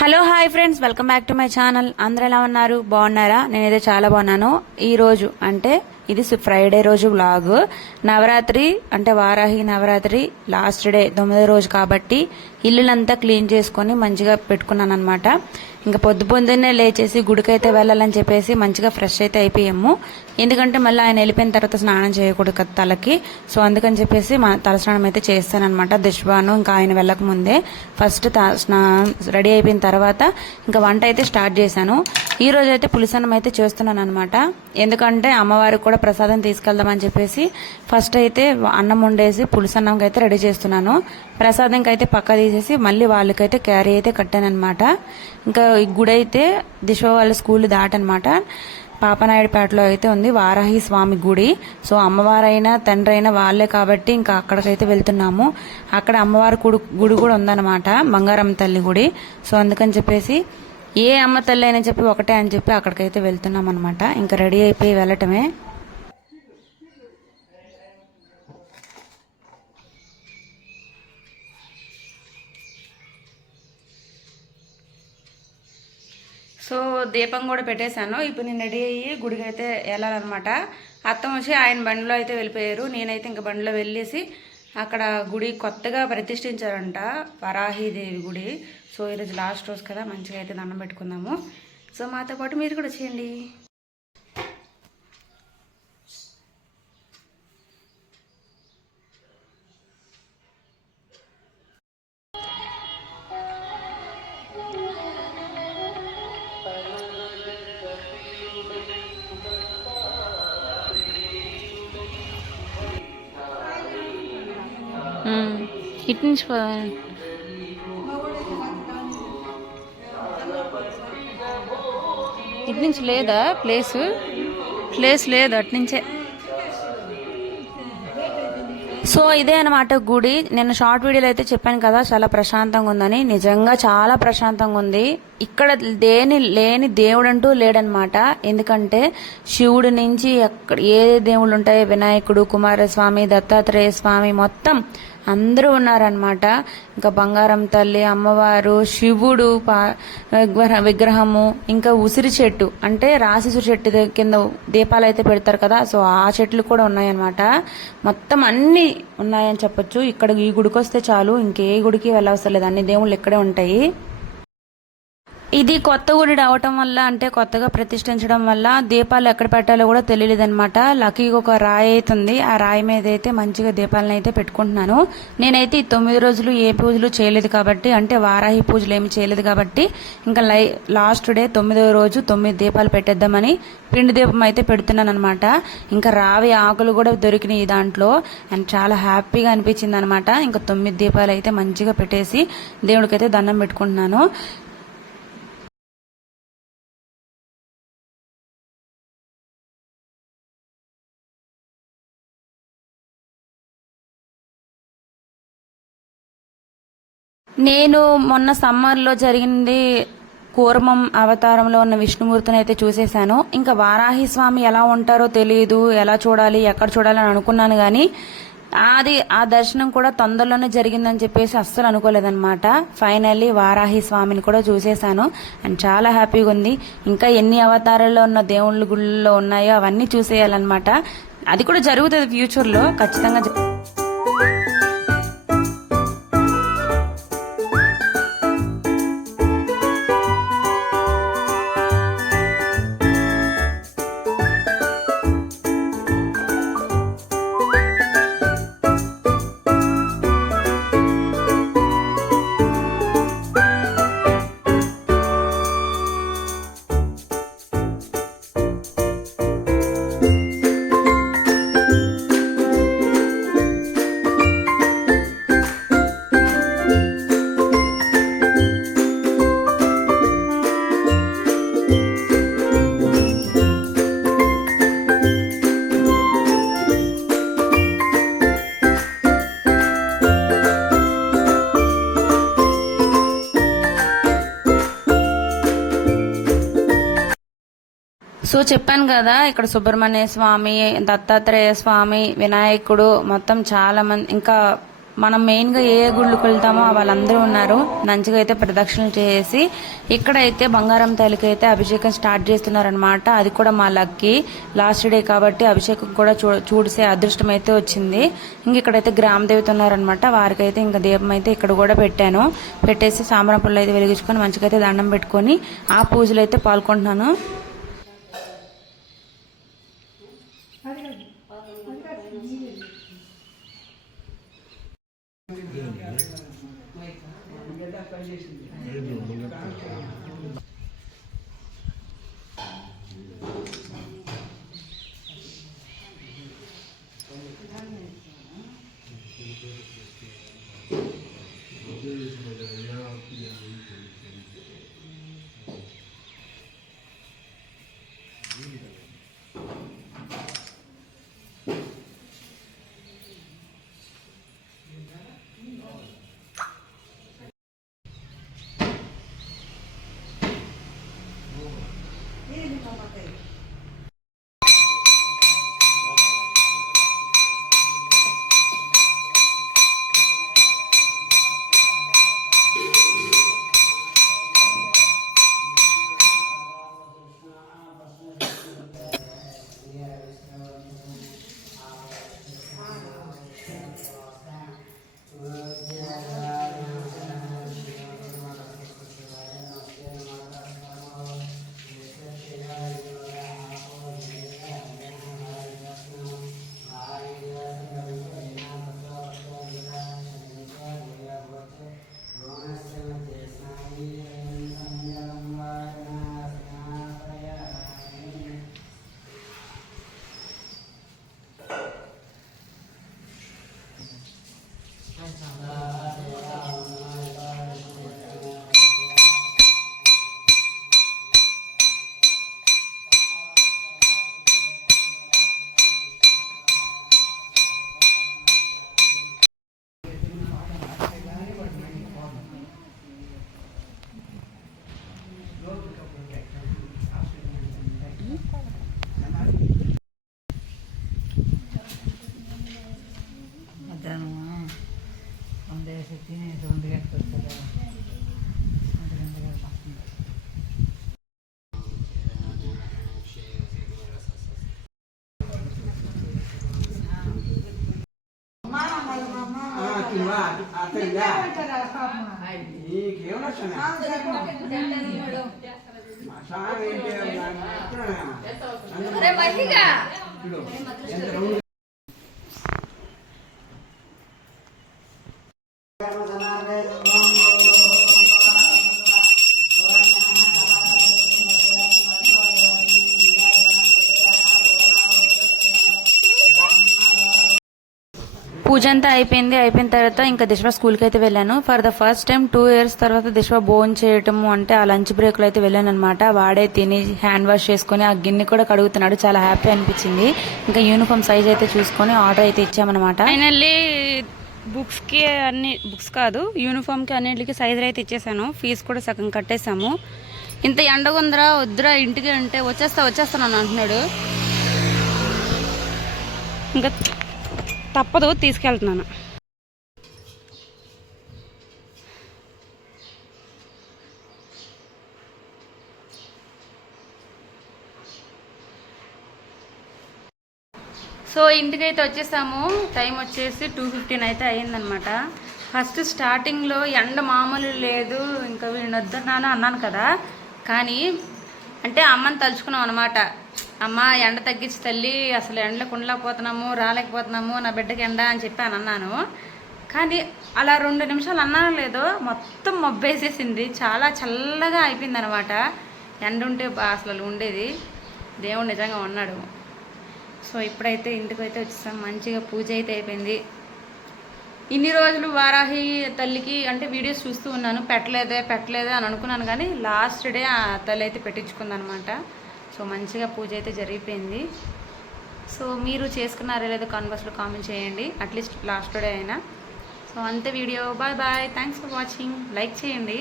Hello hi friends, welcome back to my channel. అందరూ ఎలా ఉన్నారు? బాగున్నారా? నేనైతే చాలా బాగున్నాను. ఈ రోజు అంటే ఇది ఫ్రైడే రోజు వ్లాగ్. నవరాత్రి అంటే వారాహి నవరాత్రి లాస్ట్ డే 9వ రోజు కాబట్టి ఇల్లులంతా క్లీన్ చేసుకొని మంచిగా పెట్టుకున్నాను అనమాట. ఇంకా పొద్దున్నే లేచేసి గుడికైతే వెళ్ళాలని చెప్పేసి మంచిగా ఫ్రెష్ అయితే అయిపోయాము. ఎందుకంటే మళ్ళీ ఆయన వెళ్ళిపోయిన తర్వాత స్నానం చేయకూడదు కదా తలకి. సో అందుకని చెప్పేసి తలస్నానం అయితే చేస్తానమాట. దిష్వాను ఇంకా ఆయన వెళ్ళక ముందే ఫస్ట్ రెడీ అయిపోయిన తర్వాత ఇంకా వంట అయితే స్టార్ట్ చేశాను. ఈ రోజు అయితే పులిసన్నం అయితే చేస్తున్నాను అనమాట. ఎందుకంటే అమ్మవారికి కూడా ప్రసాదం తీసుకెళ్దామని చెప్పేసి ఫస్ట్ అయితే అన్నం వండేసి పులిసన్నంకి అయితే రెడీ చేస్తున్నాను. ప్రసాదంకి అయితే పక్క తీసేసి మళ్ళీ వాళ్ళకైతే క్యారీ అయితే కట్టానమాట. ఇంకా ఈ గుడి అయితే దిశ వాళ్ళ స్కూల్ దాటనమాట. పాపనాయుడుపేటలో అయితే ఉంది వారాహి స్వామి గుడి. సో అమ్మవారైనా తండ్రి అయినా వాళ్ళే కాబట్టి ఇంకా అక్కడికైతే వెళ్తున్నాము. అక్కడ అమ్మవారి గుడి కూడా ఉందన్నమాట, బంగారమ్మ తల్లి గుడి. సో అందుకని చెప్పేసి ఏ అమ్మ తల్లి అయినా చెప్పి ఒకటే అని చెప్పి అక్కడికైతే వెళ్తున్నాం అనమాట. ఇంకా రెడీ అయిపోయి వెళ్ళటమే. సో దీపం కూడా పెట్టేశాను. ఇప్పుడు నేను రెడీ అయ్యి గుడికి అయితే వెళ్ళాలన్నమాట. అత్తం వచ్చి ఆయన బండిలో అయితే వెళ్ళిపోయారు. నేనైతే ఇంకా బండిలో వెళ్ళేసి అక్కడ గుడి కొత్తగా ప్రతిష్ఠించారంట, వరాహీదేవి గుడి. సో ఈరోజు లాస్ట్ రోజు కదా, మంచిగా అయితే దండం పెట్టుకుందాము. సో మాతో పాటు మీరు కూడా చేయండి. ఇటు నుంచి ఇటు నుంచి లేదా ప్లేస్ లేదు, అటు నుంచే. సో ఇదే అనమాట గుడి. నేను షార్ట్ వీడియోలో అయితే చెప్పాను కదా చాలా ప్రశాంతంగా ఉందని. నిజంగా చాలా ప్రశాంతంగా ఉంది. ఇక్కడ లేని దేవుడు అంటూ లేడనమాట. ఎందుకంటే శివుడి నుంచి ఏ దేవుళ్ళు ఉంటాయి, వినాయకుడు, కుమారస్వామి, దత్తాత్రేయ స్వామి, మొత్తం అందరూ ఉన్నారనమాట. ఇంకా బంగారం తల్లి, అమ్మవారు, శివుడు విగ్రహము, ఇంకా ఉసిరి చెట్టు అంటే రాసి చెట్టు కింద దీపాలు అయితే పెడతారు కదా, సో ఆ చెట్లు కూడా ఉన్నాయన్నమాట. మొత్తం అన్ని ఉన్నాయని చెప్పొచ్చు. ఇక్కడ ఈ గుడికి వస్తే చాలు, ఇంకే గుడికి వెళ్ళవసరం లేదు, అన్ని దేవుళ్ళు ఇక్కడే ఉంటాయి. ఇది కొత్త గుడి అవటం వల్ల, అంటే కొత్తగా ప్రతిష్ఠించడం వల్ల దీపాలు ఎక్కడ పెట్టాలో కూడా తెలియలేదు అనమాట. లక్కీగా ఒక రాయి అయితే ఉంది, ఆ రాయి మీద అయితే మంచిగా దీపాలను అయితే పెట్టుకుంటున్నాను. నేనైతే ఈ 9 రోజులు ఏ పూజలు చేయలేదు కాబట్టి, అంటే వారాహి పూజలు ఏమి చేయలేదు కాబట్టి, ఇంకా లాస్ట్ డే 9వ రోజు 9 దీపాలు పెట్టేద్దామని పిండి దీపం అయితే పెడుతున్నాను అనమాట. ఇంకా రావి ఆకులు కూడా దొరికినాయి దాంట్లో, అండ్ చాలా హ్యాపీగా అనిపించింది అనమాట. ఇంకా 9 దీపాలు అయితే మంచిగా పెట్టేసి దేవుడికైతే దండం పెట్టుకుంటున్నాను. నేను మొన్న సమ్మర్లో జరిగింది కూర్మం అవతారంలో ఉన్న విష్ణుమూర్తిని అయితే చూసేశాను. ఇంకా వారాహి స్వామి ఎలా ఉంటారో తెలియదు, ఎలా చూడాలి, ఎక్కడ చూడాలి అని అనుకున్నాను. కానీ ఆ దర్శనం కూడా తొందరలోనే జరిగిందని చెప్పేసి అస్సలు అనుకోలేదన్నమాట. ఫైనల్లీ వారాహి స్వామిని కూడా చూసేశాను, అండ్ చాలా హ్యాపీగా ఉంది. ఇంకా ఎన్ని అవతారాల్లో ఉన్న దేవుళ్ళ గుళ్ళలో ఉన్నాయో అవన్నీ చూసేయాలన్నమాట. అది కూడా జరుగుతుంది ఫ్యూచర్లో ఖచ్చితంగా. సో చెప్పాను కదా, ఇక్కడ సుబ్రహ్మణ్య స్వామి, దత్తాత్రేయ స్వామి, వినాయకుడు, మొత్తం చాలా మంది, ఇంకా మనం మెయిన్గా ఏ గుళ్ళకి వెళ్తామో వాళ్ళందరూ ఉన్నారు. మంచిగా అయితే ప్రదక్షిణలు చేసి ఇక్కడైతే బంగారం తల్లికి అయితే అభిషేకం స్టార్ట్ చేస్తున్నారనమాట. అది కూడా మా లక్కి లాస్ట్ డే కాబట్టి అభిషేకం కూడా చూసే అదృష్టం అయితే వచ్చింది. ఇంక ఇక్కడైతే గ్రామ దేవత ఉన్నారనమాట. వారికైతే ఇంకా దీపం అయితే ఇక్కడ కూడా పెట్టాను. పెట్టేసి సాంబ్రాణి పుల్ల అయితే వెలిగించుకొని మంచిగా అయితే దండం పెట్టుకొని ఆ పూజలు అయితే పాల్గొంటున్నాను. పూజ అంతా అయిపోయింది. అయిపోయిన తర్వాత ఇంకా దిశ్వ స్కూల్కి అయితే వెళ్ళాను. For the first time 2 years తర్వాత దిశ్వ భోజనం చేయటము అంటే ఆ లంచ్ బ్రేక్లో అయితే వెళ్ళాను అనమాట. వాడే తిని హ్యాండ్ వాష్ చేసుకుని ఆ గిన్నె కూడా కడుగుతున్నాడు. చాలా హ్యాపీ అనిపించింది. ఇంకా యూనిఫామ్ సైజ్ అయితే చూసుకొని ఆర్డర్ అయితే ఇచ్చామన్నమాట. ఫైనల్లీ బుక్స్కి అన్ని బుక్స్ కాదు యూనిఫామ్కి అన్నింటికి సైజులు అయితే ఇచ్చేసాను. ఫీజు కూడా సగం కట్టేశాము. ఇంత ఎండగుందరా వద్దురా ఇంటికి అంటే వచ్చేస్తాను అంటున్నాడు. ఇంకా తప్పదు తీసుకెళ్తున్నాను. సో ఇంటికైతే వచ్చేసాము. టైం వచ్చేసి 2:15 అయితే అయ్యిందనమాట. ఫస్ట్ స్టార్టింగ్లో ఎండ మామూలు లేదు, ఇంకా వీడిని వద్దన్నాను అన్నాను కదా. కానీ అంటే అమ్మని తలుచుకున్నాం అనమాట. అమ్మ ఎండ తగ్గించి తల్లి, అసలు ఎండలకు ఉండలేకపోతున్నాము, రాలేకపోతున్నాము, నా బిడ్డకి ఎండ అని చెప్పి అన్నాను. కానీ అలా 2 నిమిషాలు అన్నాను లేదో మొత్తం మబ్బేసేసింది. చాలా చల్లగా అయిపోయింది అనమాట. ఎండ ఉంటే అసలు ఉండేది. దేవుడు నిజంగా ఉన్నాడు. సో ఇప్పుడైతే ఇంటికి అయితే వచ్చేసాం. మంచిగా పూజ అయితే అయిపోయింది. ఇన్ని రోజులు వారాహి తల్లికి అంటే వీడియోస్ చూస్తూ ఉన్నాను, పెట్టలేదే అని అనుకున్నాను. కానీ లాస్ట్ డే ఆ తల్లి అయితే పెట్టించుకుందనమాట. సో మంచిగా పూజ అయితే జరిగిపోయింది. సో మీరు చేసుకున్నారో లేదో కాన్వర్స్లో కామెంట్ చేయండి, అట్లీస్ట్ లాస్ట్ డే అయినా. సో అంతే video. Bye. Thanks for watching. Like చేయండి.